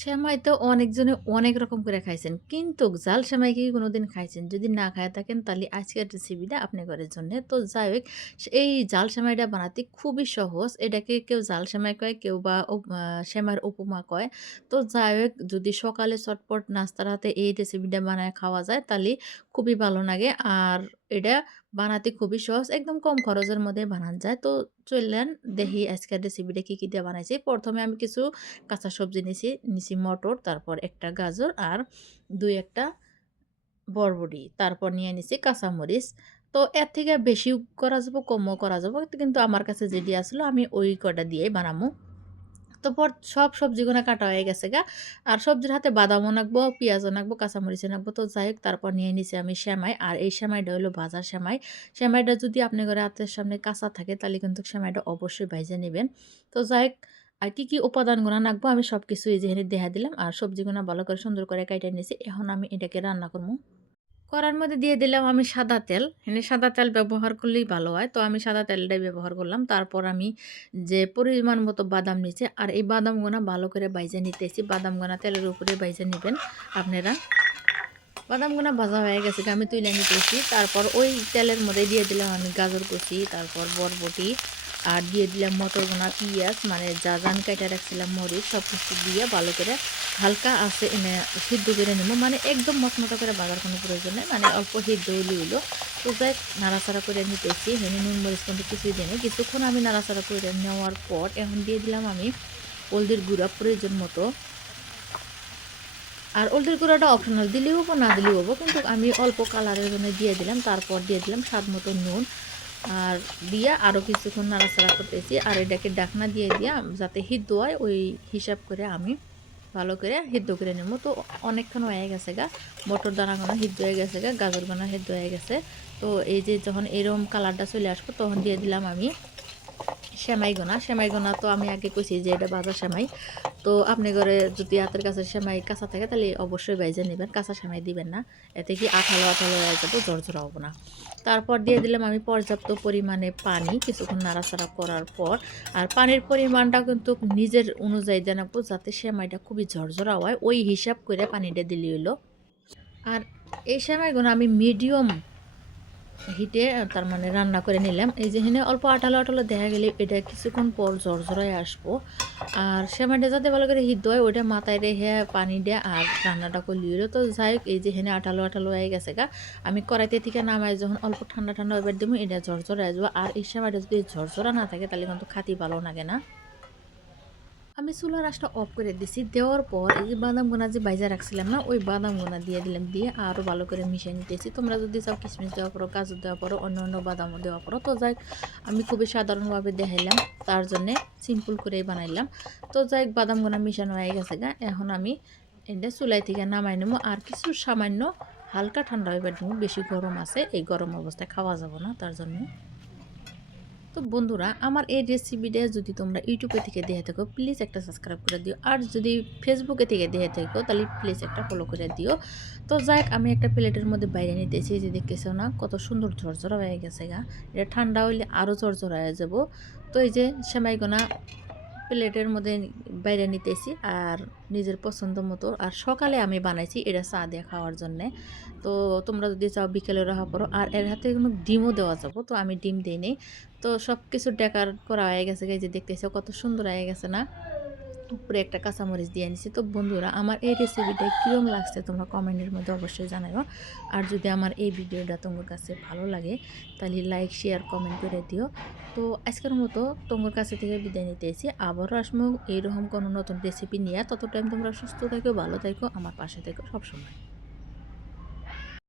সেমাই তো অনেকজনে অনেক রকম করে খাইছেন। কিন্তু জাল সেমাই কি কোনোদিন খাইছেন? যদি না খায়া থাকেন তাহলে আজকের রেসিপিটা আপনাদের জন্যে। তো যাই হোক এই জাল সেমাইটা বানাতে খুবই সহজ। এটাকে কেউ জাল সেমাই কয়, কেউ বা সেমাইয়ের উপমা কয়। তো যাই হোক যদি সকালে চটপট নাস্তার হাতে এই রেসিপিটা বানায় খাওয়া যায় তাহলে খুবই ভালো লাগে। আর এটা বানাতে খুবই সহজ। একদম কম খরচের মধ্যে বানান যায়। তো চললেন দেখি আজকের রেসিপিটা কি দিয়ে বানাইছি। ১ম এ আমি কিছু কাঁচা সবজি নিছি মটর, তারপর একটা গাজর আর ২-১ টা বরবটি। তারপর নিয়ে নিছি কাঁচামরিচ। তো এর থেকে বেশিও করা যাবে, কমও করা যাবে। কিন্তু আমার কাছে যেটি আসলো আমি ওই কয়টা দিয়েই বানামু। তো সব সবজিগুনা কাটা হয়ে গেছে গা। আর সবজির হাতে বাদামও নাকবো, পিঁয়াজও নাকবো, কাঁচামরিচও নাকবো। তো যাই হোক তারপর নিয়ে নিছি আমি সেমাই। আর এই সেমাইটা হইলো ভাজা সেমাই। সেমাইটা যদি আপনাদের হাতের সামনে কাঁচা থাকে তাহলে কিন্তু সেমাইটা অবশ্যই ভাইজা নিবেন। তো যাই হোক আর কি উপাদানগুলা নাকবো আমি সবকিছু এই যে এখানে দেহা দিলাম। আর সবজিগুনা ভালো করে সুন্দর করে কাইটা নিছি। এখন আমি এটাকে রান্না করবো। কড়ার মধ্যে দিয়ে দিলাম আমি সাদা তেল। এখানে সাদা তেল ব্যবহার করলেই ভালো হয়। তো আমি সাদা তেলটাই ব্যবহার করলাম। তারপর আমি যে পরিমাণ মতো বাদাম নিছি আর এই বাদামগুনা ভালো করে ভাইজা নিতেছি। বাদামগুনা তেলের উপরে ভাইজা নিবেন আপনারা। বাদামগুনা ভাজা হয়ে গেছে আমি তুইলা নিতেছি। তারপর ওই তেলের মধ্যে দিয়ে দিলাম আমি গাজর কুচি, তারপর বরবটি আর দিয়ে দিলাম মটরগুনা, পিঁয়াজ মানে যা আমি কাইটা রাখছিলাম মরিচ সবকিছু দিয়ে ভালো করে হালকা আঁচে এনে সিদ্ধ করে নেবো। মানে একদম মচমচা করে ভাজার কোনো প্রয়োজন নেই। মানে অল্প সিদ্ধ হইলো। তো যাই নাড়াচাড়া করে নিতেছি। এখানে নুন মরিচ কিন্তু কিছুই দিই নাই। কিছুক্ষণ আমি নাড়াচাড়া করে নেওয়ার পর এখন দিয়ে দিলাম আমি হলদির গুঁড়া প্রয়োজন মতো। আর হলদির গুঁড়াটা অপশনাল দিলেও হবো না দিলেও হবো। কিন্তু আমি অল্প কালারের জন্য দিয়ে দিলাম। তারপর দিয়ে দিলাম স্বাদ মতো নুন। আর দিয়া আরও কিছুক্ষণ নাড়াচাড়া করতেছি। আর এটাকে ঢাকনা দিয়ে দিয়া যাতে সিদ্ধ হয় ওই হিসাব করে আমি ভালো করে সিদ্ধ করে নেব। তো অনেকক্ষণ হয়ে গেছে গা। মটর দানাগুলো সিদ্ধ হয়ে গেছে গা, গাজরগুলো সিদ্ধ হয়ে গেছে। তো এই যে যখন এরকম কালারটা চলে আসবো তখন দিয়ে দিলাম আমি সেমাইগুনা তো আমি আগে কইছি যে এটা ভাজা সেমাই। তো আপনি ঘরে যদি হাতের কাছে সেমাই কাঁচা থাকে তাহলে অবশ্যই ভাইজা নিবেন। কাঁচা সেমাই দিবেন না। এতে কি আঠালো হয়ে যাবে, ঝরঝরা হবে না। তারপর দিয়ে দিলাম আমি পর্যাপ্ত পরিমাণে পানি কিছুক্ষণ নাড়াচাড়া করার পর। আর পানির পরিমাণটা কিন্তু নিজের অনুযায়ী দেন রাখবো যাতে সেমাইটা খুবই ঝরঝরা হয়। ওই হিসাব করে পানিটা দিলে হইলো। আর এই সেমাইগুলো আমি মিডিয়াম হিটে তার মানে রান্না করে নিলাম। এই যে এখানে অল্প আঠালো দেখা গেলে এটা কিছুক্ষণ পর ঝরঝরায় আসবো। আর সেমাইটা যাতে ভালো করে সিদ্ধ হয় ওইটা মাথায় রেখে পানি দিয়ে আর রান্নাটা করলি হলো। তো যাই হোক এই যে এখানে আঠালো হয়ে গেছে গা। আমি কড়াইতে থেকে নামাই যখন অল্প ঠান্ডা এবার দেবো এটা ঝরঝরা আসবো। আর এই সেমাইটা যদি ঝরঝরা না থাকে তাহলে কিন্তু খাতি ভালো লাগে না। আমি চুলার আঁচটা অফ করে দিছি। দেওয়ার পর এই যে বাদামগুনা যে ভাইজা রাখছিলাম না, ওই বাদামগুনা দিয়ে দিলাম। দিয়ে আরও ভালো করে মিশিয়ে নিতেছি। তোমরা যদি চাও কিশমিশ দেওয়া পারো, গাজর দেওয়া পারো, অন্য বাদামও দেওয়া পারো। তো যাই আমি খুবই সাধারণভাবে দেখাইলাম। তার জন্যে সিম্পল করেই বানাইলাম। তো যাই বাদামগুনা মিশানো হয়ে গেছে গা। এখন আমি এটা চুলাই থেকে নামাই নেবো। আর কিছু সামান্য হালকা ঠান্ডা হইবার দিব। বেশি গরম আছে। এই গরম অবস্থায় খাওয়া যাব না তার জন্য। তো বন্ধুরা আমার এই রেসিপিটা যদি তোমরা ইউটিউবে থেকে দেখে থাকো প্লিজ একটা সাবস্ক্রাইব করে দিও। আর যদি ফেসবুকে থেকে দেখে থাকো তাহলে প্লিজ একটা ফলো করে দিও। তো যাই হোক আমি একটা প্লেটের মধ্যে বাইরে নিতেছি যে দেখতেছো না কত সুন্দর ঝরঝরা হয়ে গেছে গা। এটা ঠান্ডা হইলে আরও ঝরঝরা হয়ে যাব। তো এই যে সেমাইগুনা প্লেটের মধ্যে বাইরে নিতেছি আর নিজের পছন্দ মতো। আর সকালে আমি বানাইছি এটা চা দিয়ে খাওয়ার জন্যে। তো তোমরা যদি চাও বিকেলে রাখা পড়ো। আর এর হাতে কোনো ডিমও দেওয়া যাবো। তো আমি ডিম দিই নেই। তো সব কিছু ডেকার করা হয়ে গেছে এই যে দেখতেছো কত সুন্দর হয়ে গেছে না। উপরে একটা কাঁচামরিচ দিয়ে নিছি। তো বন্ধুরা আমার এই রেসিপিটা কীরকম লাগছে তোমরা কমেন্টের মধ্যে অবশ্যই জানাইও। আর যদি আমার এই ভিডিওটা তোমার কাছে ভালো লাগে তাহলে লাইক শেয়ার কমেন্ট করে দিও। তো আজকের মতো তোমার কাছে থেকে বিদায় নিতেছি। আবারও আসবো এইরকম কোনো নতুন রেসিপি নিয়ে। তত টাইম তোমরা সুস্থ থাকো, ভালো থাকো, আমার পাশে থেকো সবসময়।